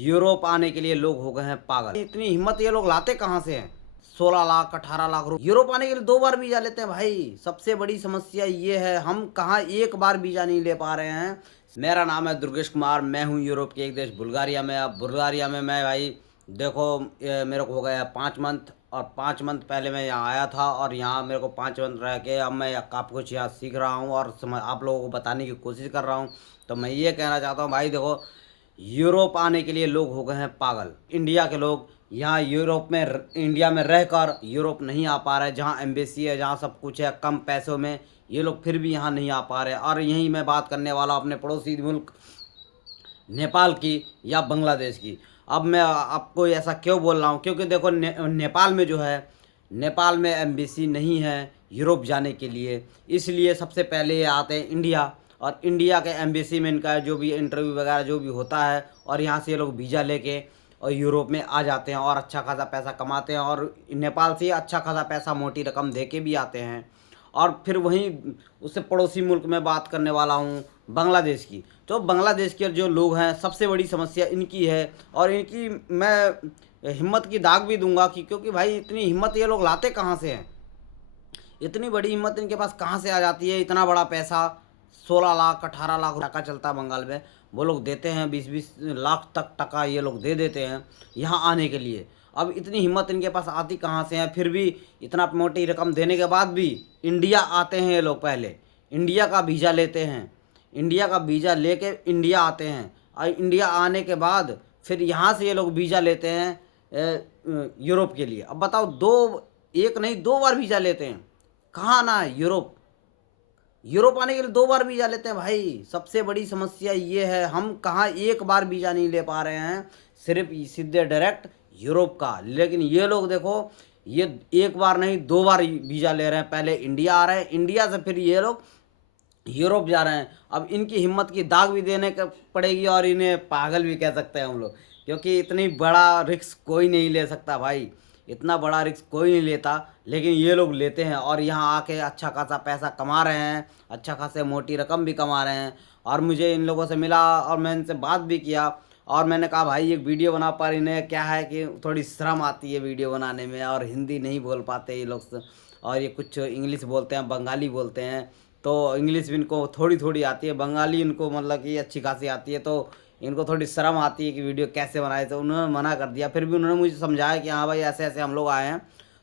Europe आने के लिए लोग हो गए हैं पागल। इतनी हिम्मत ये लोग लाते कहाँ से हैं? 16 लाख 18 लाख रुपए यूरोप आने के लिए 2 बार वीजा लेते हैं भाई। सबसे बड़ी समस्या ये है, हम कहाँ एक बार वीजा नहीं ले पा रहे हैं। मेरा नाम है दुर्गेश कुमार, मैं हूँ यूरोप के एक देश बुल्गारिया में। अब बुल्गारिया में मैं भाई देखो, मेरे को हो गया 5 मंथ, और 5 मंथ पहले मैं यहाँ आया था, और यहाँ मेरे को 5 मंथ रह के अब मैं काफ़ी कुछ यहाँ सीख रहा हूँ और आप लोगों को बताने की कोशिश कर रहा हूँ। तो मैं ये कहना चाहता हूँ भाई, देखो यूरोप आने के लिए लोग हो गए हैं पागल। इंडिया के लोग यहाँ यूरोप में इंडिया में रहकर यूरोप नहीं आ पा रहे, जहाँ एम्बेसी है, जहाँ सब कुछ है कम पैसों में, ये लोग फिर भी यहाँ नहीं आ पा रहे। और यहीं मैं बात करने वाला अपने पड़ोसी मुल्क नेपाल की या बांग्लादेश की। अब मैं आपको ऐसा क्यों बोल रहा हूँ, क्योंकि देखो नेपाल में जो है, नेपाल में एम्बेसी नहीं है यूरोप जाने के लिए, इसलिए सबसे पहले ये आते हैं इंडिया। और इंडिया के एम्बेसी में इनका जो भी इंटरव्यू वगैरह जो भी होता है, और यहाँ से ये लोग वीज़ा लेके और यूरोप में आ जाते हैं और अच्छा खासा पैसा कमाते हैं, और नेपाल से अच्छा खासा पैसा मोटी रकम दे के भी आते हैं। और फिर वहीं उससे पड़ोसी मुल्क में बात करने वाला हूँ बांग्लादेश की। तो बांग्लादेश के जो लोग हैं, सबसे बड़ी समस्या इनकी है, और इनकी मैं हिम्मत की दाग भी दूंगा कि क्योंकि भाई इतनी हिम्मत ये लोग लाते कहाँ से हैं? इतनी बड़ी हिम्मत इनके पास कहाँ से आ जाती है? इतना बड़ा पैसा 16 लाख 18 लाख टका चलता है बंगाल में, वो लोग देते हैं 20-20 लाख तक टका ये लोग दे देते हैं यहाँ आने के लिए। अब इतनी हिम्मत इनके पास आती कहाँ से है? फिर भी इतना मोटी रकम देने के बाद भी इंडिया आते हैं ये लोग। पहले इंडिया का वीज़ा लेते हैं, इंडिया का वीज़ा लेके इंडिया आते हैं, और इंडिया आने के बाद फिर यहाँ से ये लोग वीज़ा लेते हैं यूरोप के लिए। अब बताओ, एक नहीं 2 बार वीज़ा लेते हैं। कहाँ आना है? यूरोप। यूरोप आने के लिए 2 बार वीज़ा लेते हैं भाई। सबसे बड़ी समस्या ये है, हम कहाँ एक बार वीज़ा नहीं ले पा रहे हैं, सिर्फ सीधे डायरेक्ट यूरोप का। लेकिन ये लोग देखो, ये एक बार नहीं 2 बार वीज़ा ले रहे हैं। पहले इंडिया आ रहे हैं, इंडिया से फिर ये लोग यूरोप जा रहे हैं। अब इनकी हिम्मत की दाग भी देने का पड़ेगी, और इन्हें पागल भी कह सकते हैं हम लोग, क्योंकि इतनी बड़ा रिस्क कोई नहीं ले सकता भाई। इतना बड़ा रिस्क कोई नहीं लेता, लेकिन ये लोग लेते हैं, और यहाँ आके अच्छा खासा पैसा कमा रहे हैं, अच्छा खासे मोटी रकम भी कमा रहे हैं। और मुझे इन लोगों से मिला और मैं इनसे बात भी किया, और मैंने कहा भाई एक वीडियो बना, पर इन्हें क्या है कि थोड़ी शर्म आती है वीडियो बनाने में, और हिंदी नहीं बोल पाते ये लोग, और ये कुछ इंग्लिश बोलते हैं, बंगाली बोलते हैं। तो इंग्लिश भी इनको थोड़ी थोड़ी आती है, बंगाली इनको मतलब कि अच्छी खासी आती है। तो इनको थोड़ी शर्म आती है कि वीडियो कैसे बनाए, तो उन्होंने मना कर दिया। फिर भी उन्होंने मुझे समझाया कि हाँ भाई ऐसे ऐसे हम लोग आए हैं।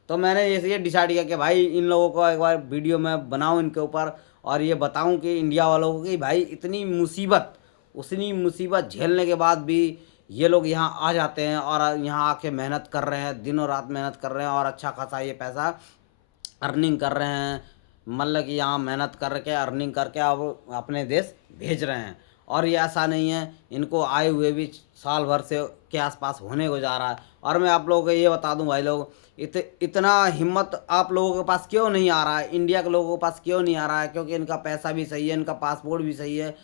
तो मैंने ये डिसाइड किया कि भाई इन लोगों को एक बार वीडियो मैं बनाऊँ इनके ऊपर, और ये बताऊँ कि इंडिया वालों को कि भाई इतनी मुसीबत, उतनी मुसीबत झेलने के बाद भी ये लोग यहाँ आ जाते हैं, और यहाँ आके मेहनत कर रहे हैं, दिनों रात मेहनत कर रहे हैं, और अच्छा खासा ये पैसा अर्निंग कर रहे हैं। मतलब कि यहाँ मेहनत करके अर्निंग करके अब अपने देश भेज रहे हैं। और ये ऐसा नहीं है, इनको आए हुए भी साल भर से के आसपास होने को जा रहा है। और मैं आप लोगों को ये बता दूं भाई लोग, इतना हिम्मत आप लोगों के पास क्यों नहीं आ रहा है, इंडिया के लोगों के पास क्यों नहीं आ रहा है? क्योंकि इनका पैसा भी सही है, इनका पासपोर्ट भी सही है,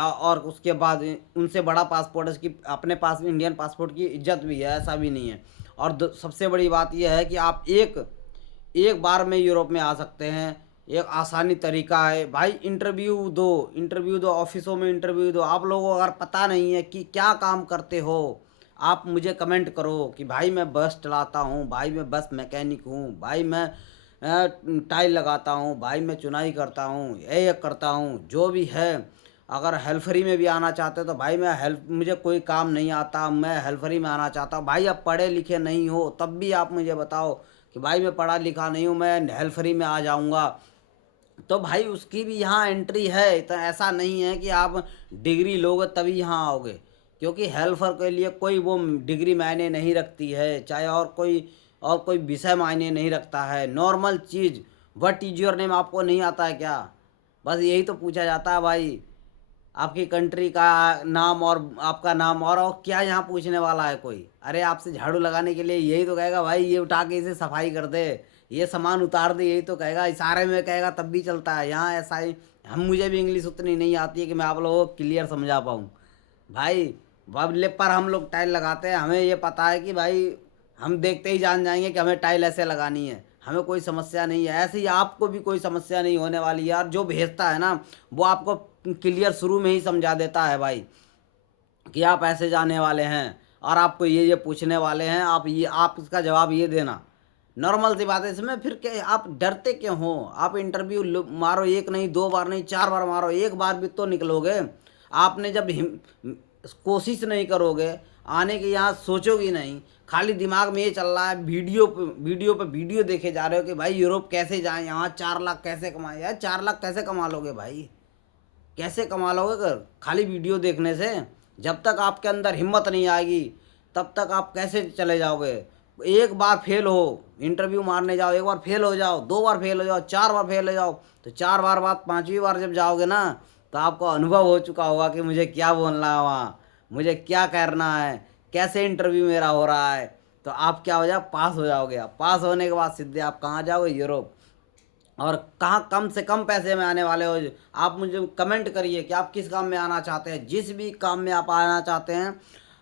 और उसके बाद उनसे बड़ा पासपोर्ट है कि अपने पास इंडियन पासपोर्ट की इज्जत भी है, ऐसा भी नहीं है। और सबसे बड़ी बात यह है कि आप एक एक बार में यूरोप में आ सकते हैं। एक आसानी तरीका है भाई, इंटरव्यू दो ऑफिसों में, इंटरव्यू दो। आप लोगों को अगर पता नहीं है कि क्या काम करते हो, आप मुझे कमेंट करो कि भाई मैं बस चलाता हूँ, भाई मैं बस मैकेनिक हूँ, भाई मैं टाइल लगाता हूँ, भाई मैं चुनाई करता हूँ, ये करता हूँ, जो भी है। अगर हेल्फरी में भी आना चाहते हो तो भाई मुझे कोई काम नहीं आता, मैं हेल्फरी में आना चाहता हूँ। भाई आप पढ़े लिखे नहीं हो तब भी आप मुझे बताओ कि भाई मैं पढ़ा लिखा नहीं हूँ, मैं हेल्फरी में आ जाऊँगा, तो भाई उसकी भी यहाँ एंट्री है। तो ऐसा नहीं है कि आप डिग्री लोगे तभी यहाँ आओगे, क्योंकि हेल्पर के लिए कोई वो डिग्री मायने नहीं रखती है, चाहे और कोई विषय मायने नहीं रखता है। Normal cheese, what is your name आपको नहीं आता है क्या? बस यही तो पूछा जाता है भाई, आपकी कंट्री का नाम और आपका नाम, और क्या यहाँ पूछने वाला है कोई? अरे आपसे झाड़ू लगाने के लिए यही तो कहेगा भाई ये उठा के इसे सफाई कर दे, ये सामान उतार दे, यही तो कहेगा। इशारे में कहेगा तब भी चलता है यहाँ, ऐसा ही। मुझे भी इंग्लिश उतनी नहीं आती है कि मैं आप लोगों को क्लियर समझा पाऊँ भाई। बबले पर हम लोग टाइल लगाते हैं, हमें ये पता है कि भाई हम देखते ही जान जाएंगे कि हमें टाइल ऐसे लगानी है, हमें कोई समस्या नहीं है। ऐसे ही आपको भी कोई समस्या नहीं होने वाली यार। जो भेजता है ना वो आपको क्लियर शुरू में ही समझा देता है भाई कि आप ऐसे जाने वाले हैं, और आपको ये पूछने वाले हैं, आप इसका जवाब ये देना। नॉर्मल सी बात है इसमें, फिर क्या आप डरते क्यों हो? आप इंटरव्यू मारो, एक नहीं, दो बार नहीं, चार बार मारो, एक बार भी तो निकलोगे। आपने जब कोशिश नहीं करोगे, आने की यहाँ सोचोगे नहीं, खाली दिमाग में ये चल रहा है, वीडियो पे वीडियो देखे जा रहे हो कि भाई यूरोप कैसे जाएं, यहाँ 4 लाख कैसे कमाएं। यार 4 लाख कैसे कमा लोगे भाई? कैसे कमा लोगे अगर खाली वीडियो देखने से? जब तक आपके अंदर हिम्मत नहीं आएगी तब तक आप कैसे चले जाओगे? एक बार फेल हो, इंटरव्यू मारने जाओ, एक बार फेल हो जाओ, 2 बार फेल हो जाओ, 4 बार फेल हो जाओ, तो 4 बार बाद 5वीं बार जब जाओगे ना, तो आपको अनुभव हो चुका होगा कि मुझे क्या बोलना है वहाँ, मुझे क्या करना है, कैसे इंटरव्यू मेरा हो रहा है। तो आप क्या हो जाओ, पास हो जाओगे। आप पास होने के बाद सीधे आप कहाँ जाओगे? यूरोप। और कहाँ कम से कम पैसे में आने वाले हो? आप मुझे कमेंट करिए कि आप किस काम में आना चाहते हैं। जिस भी काम में आप आना चाहते हैं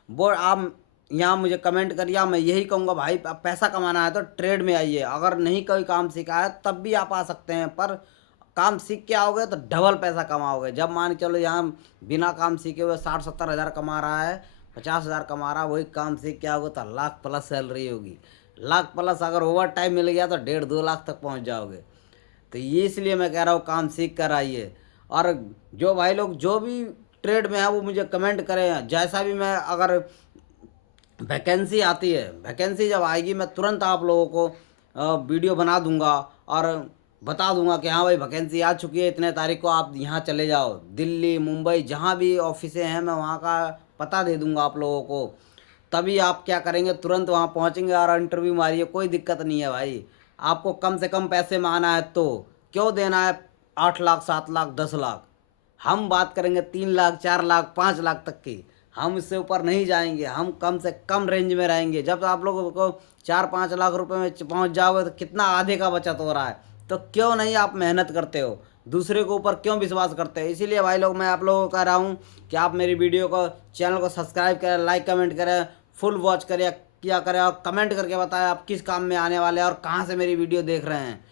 वो आप यहाँ मुझे कमेंट करिए। मैं यही कहूँगा भाई, पैसा कमाना है तो ट्रेड में आइए। अगर नहीं कोई काम सीखा है तब भी आप आ सकते हैं, पर काम सीख के आओगे तो डबल पैसा कमाओगे। जब मान के चलो यहाँ बिना काम सीखे हुए 60-70 हज़ार कमा रहा है, 50 हज़ार कमा रहा है, वही काम सीख के आओगे तो लाख प्लस सैलरी होगी। लाख प्लस अगर ओवर टाइम मिल गया तो 1.5-2 लाख तक पहुँच जाओगे। तो ये इसलिए मैं कह रहा हूँ काम सीख कर आइए। और जो भाई लोग जो भी ट्रेड में है वो मुझे कमेंट करें। जैसा भी मैं, अगर वैकेंसी आती है, वैकेंसी जब आएगी मैं तुरंत आप लोगों को वीडियो बना दूंगा और बता दूंगा कि हाँ भाई वैकेंसी आ चुकी है, इतने तारीख को आप यहाँ चले जाओ। दिल्ली, मुंबई, जहाँ भी ऑफिसें हैं मैं वहाँ का पता दे दूंगा आप लोगों को। तभी आप क्या करेंगे, तुरंत वहाँ पहुँचेंगे और इंटरव्यू मारिए, कोई दिक्कत नहीं है भाई। आपको कम से कम पैसे में आना है तो क्यों देना है 8 लाख, 7 लाख, 10 लाख? हम बात करेंगे 3 लाख, 4 लाख, 5 लाख तक की। हम इससे ऊपर नहीं जाएंगे, हम कम से कम रेंज में रहेंगे। जब आप लोगों को 4-5 लाख रुपए में पहुंच जाओगे तो कितना आधे का बचत हो रहा है। तो क्यों नहीं आप मेहनत करते हो, दूसरे के ऊपर क्यों विश्वास करते हो? इसीलिए भाई लोग मैं आप लोगों को कह रहा हूँ कि आप मेरी वीडियो को, चैनल को सब्सक्राइब करें, लाइक कमेंट करें, फुल वॉच करें, किया करें और कमेंट करके बताएं आप किस काम में आने वाले हैं और कहाँ से मेरी वीडियो देख रहे हैं।